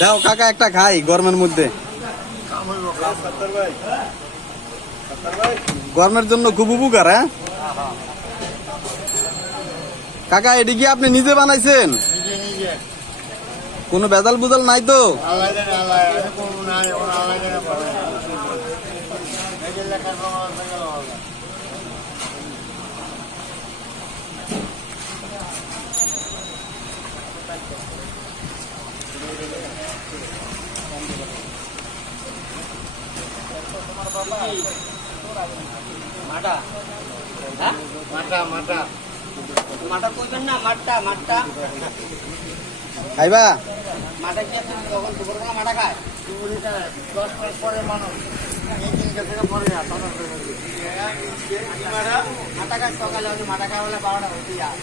দাও কাকা একটা খাই গরমের মধ্যে। গরমের জন্য খুব উপকার। হ্যাঁ কাকা, এটি কি আপনি নিজে বানাইছেন? কোনো বেজাল বুজাল নাই তো? মাটা হ্যাঁ মাটা মাটা মাটা কইবেন না, মাটা মাটা খাইবা? মাটা কি আপনি তখন দুপুরবেলা মাটা খায়? 10 মিনিট পরে মানুষ এই 3 থেকে পরে মাটা খায় সকালে, মাটা খায় বলে 12টা হতে যায়।